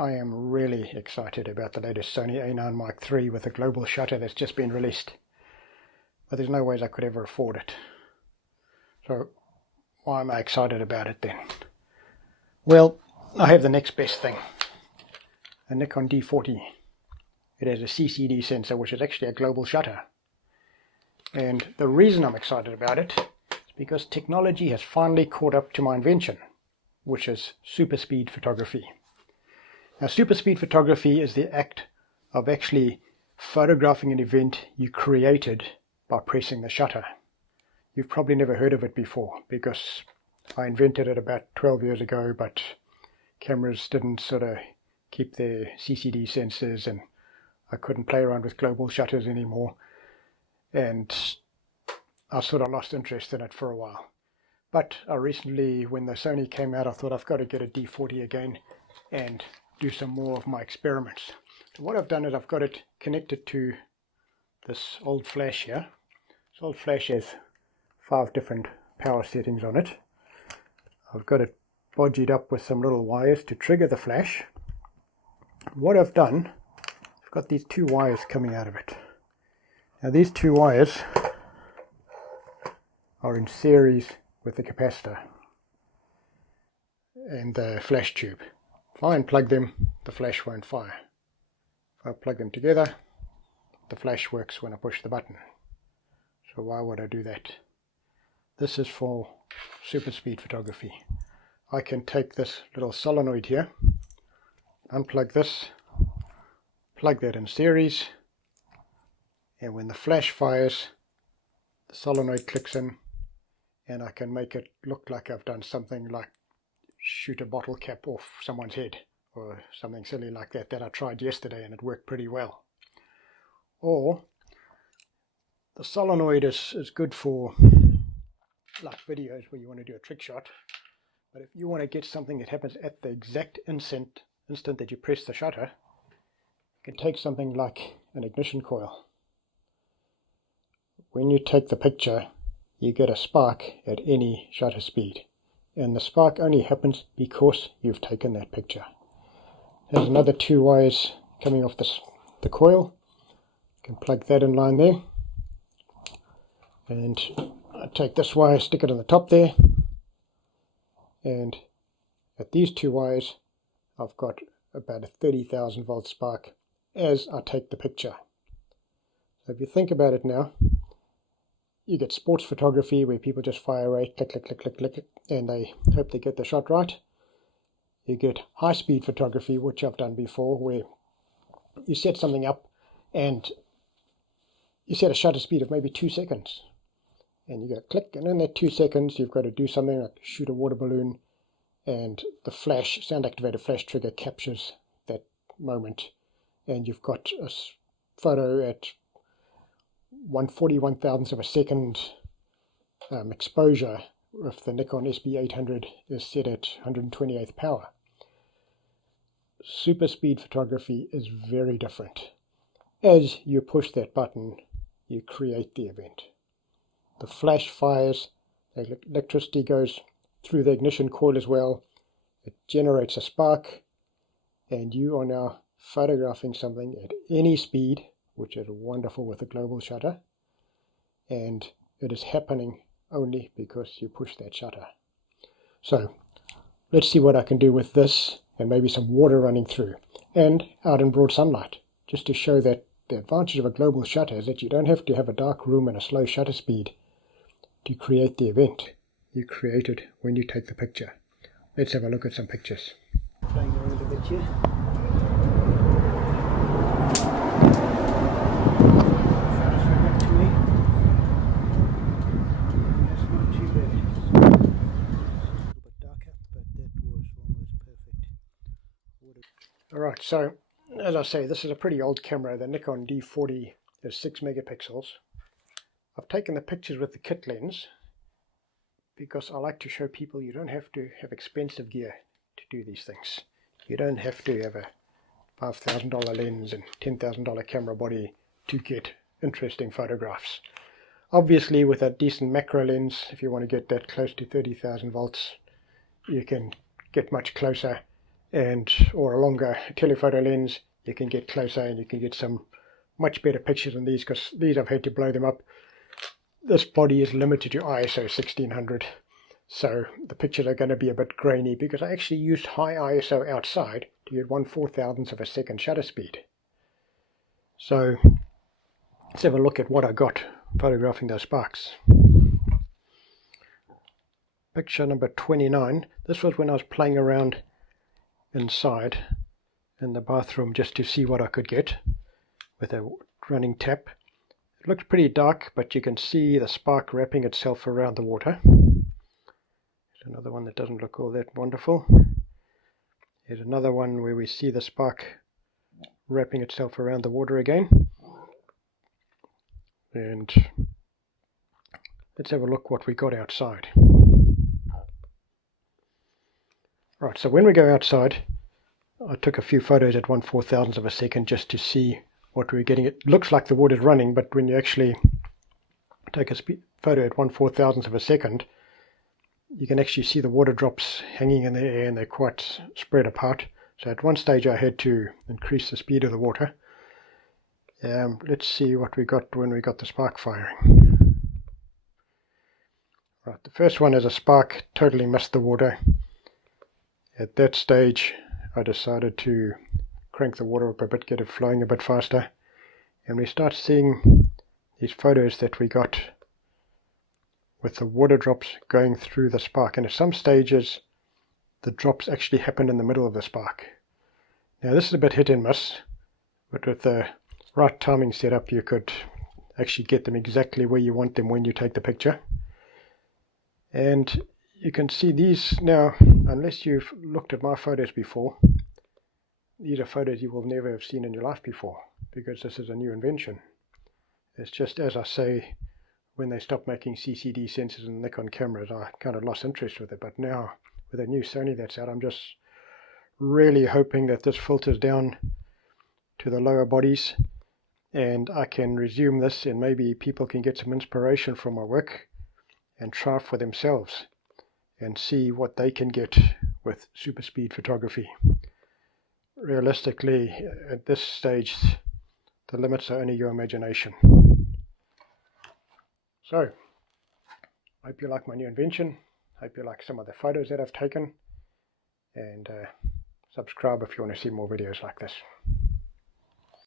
I am really excited about the latest Sony A9 Mark III with a global shutter that's just been released. But there's no ways I could ever afford it. So why am I excited about it then? Well, I have the next best thing. A Nikon D40. It has a CCD sensor, which is actually a global shutter. And the reason I'm excited about it is because technology has finally caught up to my invention, which is superspeed photography. Now, superspeed photography is the act of actually photographing an event you created by pressing the shutter. You've probably never heard of it before because I invented it about 12 years ago, but cameras didn't sort of keep their CCD sensors and I couldn't play around with global shutters anymore. And I sort of lost interest in it for a while. But I recently, when the Sony came out, I thought I've got to get a D40 again and do some more of my experiments. So what I've done is I've got it connected to this old flash here. This old flash has 5 different power settings on it. I've got it bodged up with some little wires to trigger the flash. What I've done, I've got these 2 wires coming out of it. Now these 2 wires are in series with the capacitor and the flash tube. If I unplug them, the flash won't fire. If I plug them together, the flash works when I push the button. So why would I do that? This is for super speed photography. I can take this little solenoid here, unplug this, plug that in series, and when the flash fires, the solenoid clicks in and I can make it look like I've done something like shoot a bottle cap off someone's head or something silly like that I tried yesterday, and it worked pretty well. Or the solenoid is good for like videos where you want to do a trick shot, but if you want to get something that happens at the exact instant that you press the shutter, you can take something like an ignition coil. When you take the picture, you get a spark at any shutter speed, and the spark only happens because you've taken that picture. There's another 2 wires coming off the coil. You can plug that in line there, and I take this wire, stick it on the top there, and at these 2 wires I've got about a 30,000 volt spark as I take the picture. So if you think about it now, you get sports photography where people just fire away, click, click, click, click, click, and they hope they get the shot right. You get high-speed photography, which I've done before, where you set something up and you set a shutter speed of maybe 2 seconds. And you go click, and in that 2 seconds you've got to do something like shoot a water balloon, and the flash, sound-activated flash trigger captures that moment, and you've got a photo at 1/41,000th of a second exposure if the Nikon SB800 is set at 128th power. Super speed photography is very different. As you push that button, you create the event. The flash fires, the electricity goes through the ignition coil as well, it generates a spark, and you are now photographing something at any speed, which is wonderful with a global shutter, and it is happening only because you push that shutter. So let's see what I can do with this and maybe some water running through and out in broad sunlight, just to show that the advantage of a global shutter is that you don't have to have a dark room and a slow shutter speed to create the event. You create it when you take the picture. Let's have a look at some pictures. Playing around a bit here. Alright, so as I say, this is a pretty old camera. The Nikon D40 is 6 megapixels. I've taken the pictures with the kit lens because I like to show people you don't have to have expensive gear to do these things. You don't have to have a $5,000 lens and $10,000 camera body to get interesting photographs. Obviously with a decent macro lens, if you want to get that close to 30,000 volts, you can get much closer or a longer telephoto lens, you can get closer and you can get some much better pictures than these, because these I've had to blow them up. This body is limited to ISO 1600, so the pictures are going to be a bit grainy because I actually used high ISO outside to get 1/4000th of a second shutter speed. So let's have a look at what I got photographing those sparks. Picture number 29. This was when I was playing around inside in the bathroom just to see what I could get with a running tap. It looks pretty dark, but you can see the spark wrapping itself around the water. Here's another one that doesn't look all that wonderful. Here's another one where we see the spark wrapping itself around the water again. And let's have a look what we got outside. Right, so when we go outside, I took a few photos at 1/4000th of a second just to see what we're getting. It looks like the water's running, but when you actually take a photo at 1/4000th of a second, you can actually see the water drops hanging in the air, and they're quite spread apart. So at one stage I had to increase the speed of the water. Let's see what we got when we got the spark firing. Right, the first one is a spark totally missed the water. At that stage I decided to crank the water up a bit, get it flowing a bit faster, and we start seeing these photos that we got with the water drops going through the spark, and at some stages the drops actually happen in the middle of the spark. Now this is a bit hit and miss, but with the right timing set up you could actually get them exactly where you want them when you take the picture. And you can see these now, unless you've looked at my photos before, these are photos you will never have seen in your life before, because this is a new invention. It's just, as I say, when they stopped making CCD sensors and Nikon cameras, I kind of lost interest with it. But now, with a new Sony that's out, I'm just really hoping that this filters down to the lower bodies and I can resume this, and maybe people can get some inspiration from my work and try for themselves and see what they can get with super speed photography. Realistically, at this stage, the limits are only your imagination. So, I hope you like my new invention. Hope you like some of the photos that I've taken. And subscribe if you want to see more videos like this.